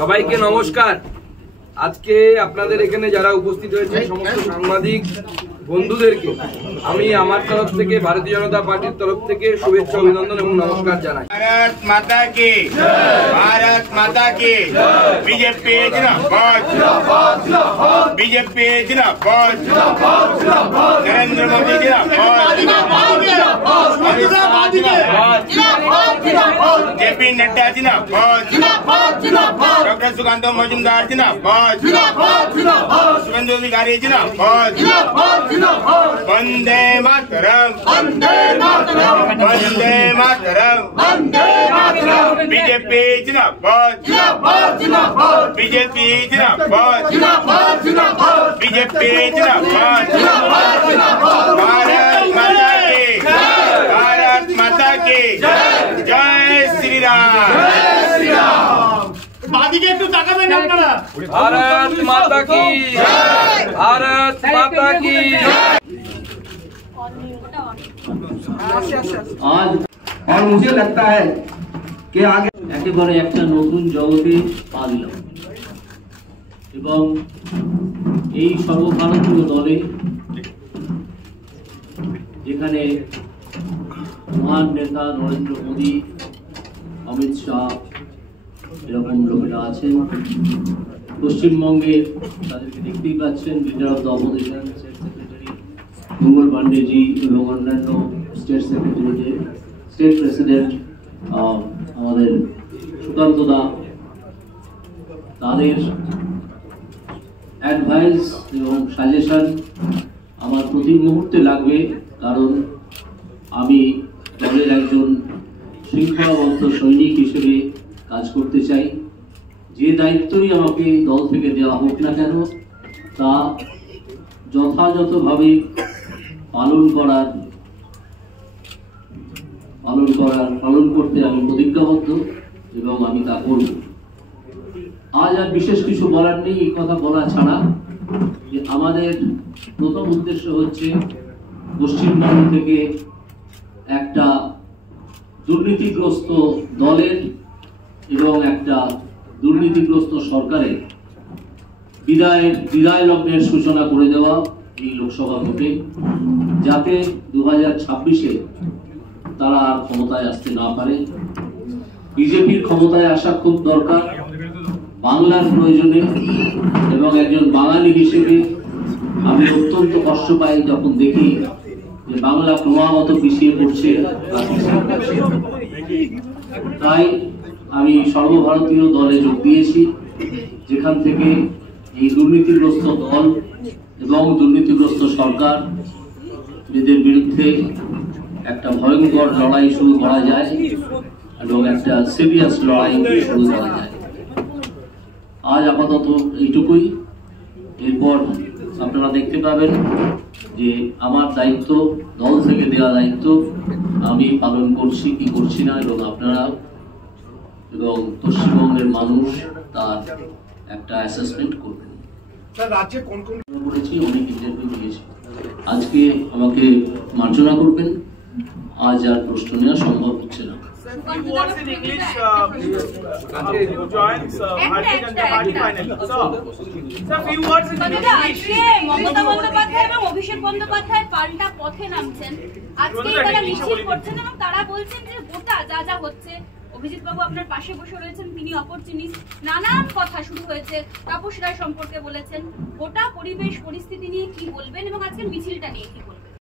সবাইকে নমস্কার। আজকে আপনাদের এখানে যারা উপস্থিত হয়েছে সমস্ত সাংবাদিক বন্ধুদেরকে আমি আমার তরফ থেকে ভারতীয় জনতা পার্টির তরফ থেকে শুভেচ্ছা অভিনন্দন এবং নমস্কার জানাই। भारत माता की भारत माता की बीजेपी जिंदाबाद बीजेपी जिंदाबाद नरेंद्र मोदी जिंदाबाद जेपी नड्डा जिंदाबाद डॉक्टर सुकांत मजुमदार जिंदाबाद शुभेंदु अधिकारी जिंदाबाद वंदे मातरम वंदे मातरम बीजेपी जिंदाबाद बीजेपी जिंदाबाद बीजेपी जिंदाबाद भारत माता की जय श्री राम। भारत माता की भारत माता की आज और मुझे लगता है कि आगे একেবারে একটা নতুন জগতে পা দিলাম এবং এই সর্বভারতীয় দলে যেখানে মহান নেতা নরেন্দ্র মোদী, অমিত শাহ এরকম লোকেরা আছেন। পশ্চিমবঙ্গে তাদেরকে দেখতেই পাচ্ছেন, leader of the opposition state secretary Mangal Pandeyji এবং অন্যান্য স্টেট সেক্রেটারি, স্টেট প্রেসিডেন্ট আমাদের সুকান্ত দা, তাদের অ্যাডভাইস এবং সাজেশন আমার প্রতি মুহূর্তে লাগবে, কারণ আমি দলের একজন শৃঙ্খলাবদ্ধ সৈনিক হিসেবে কাজ করতে চাই। যে দায়িত্বই আমাকে দল থেকে দেওয়া হোক না কেন তা যথাযথভাবে পালন করতে আমি প্রতিজ্ঞাবদ্ধ এবং আমি তা করব। আজ আর বিশেষ কিছু বলার নেই, এই কথা বলা ছাড়া যে আমাদের প্রথম উদ্দেশ্য হচ্ছে পশ্চিমবঙ্গ থেকে একটা দুর্নীতিগ্রস্ত দলের এবং একটা দুর্নীতিগ্রস্ত সরকারের বিদায় লগ্নের সূচনা করে দেওয়া এই লোকসভা ভোটে, যাতে 2026-এ তারা আর ক্ষমতায় আসতে না পারে। বিজেপির ক্ষমতায় আসা খুব দরকার বাংলার প্রয়োজনে, এবং একজন বাঙালি হিসেবে আমি অত্যন্ত কষ্ট পাই যখন দেখি যে বাংলা ক্রমাগত পিছিয়ে পড়ছে। তাই আমি সর্বভারতীয় দলে যোগ দিয়েছি, যেখান থেকে এই দুর্নীতিগ্রস্ত দল এবং দুর্নীতিগ্রস্ত সরকার এদের বিরুদ্ধে একটা ভয়ঙ্কর লড়াই শুরু করা যায় এবং একটা সিরিয়াস লড়াই শুরু করা যায়। আজ আপাতত এইটুকুই। এরপর আপনারা দেখতে পাবেন যে আমার দায়িত্ব, দল থেকে দেওয়া দায়িত্ব আমি পালন করছি কি করছি না, এবং আপনারা এবং পশ্চিমবঙ্গের মানুষ তার একটা অ্যাসেসমেন্ট করবেন। করেছি, অনেক ইন্টারভিউ দিয়েছি। আজকে আমাকে মার্জনা করবেন, আজ আর প্রশ্ন নেওয়া সম্ভব হচ্ছে না। Few words in English who joins Bharatiya Janata Party finally. Sir, few words in English. Mamata Bandyopadhyay এবং অভিষেক বন্দ্যোপাধ্যায় পাল্টা পথে নামছেন। আজকে তারা মিছিল করছেন এবং তারা বলছেন যে গোটা যা যা হচ্ছে, অভিজিৎ বাবু আপনার পাশে বসে রয়েছেন, তিনি অপরচুনিস্ট, নানান কথা শুরু হয়েছে, তাপস রায় সম্পর্কে বলেছেন। গোটা পরিবেশ পরিস্থিতি নিয়ে কি বলবেন এবং আজকের মিছিলটা নিয়ে কি বলবেন?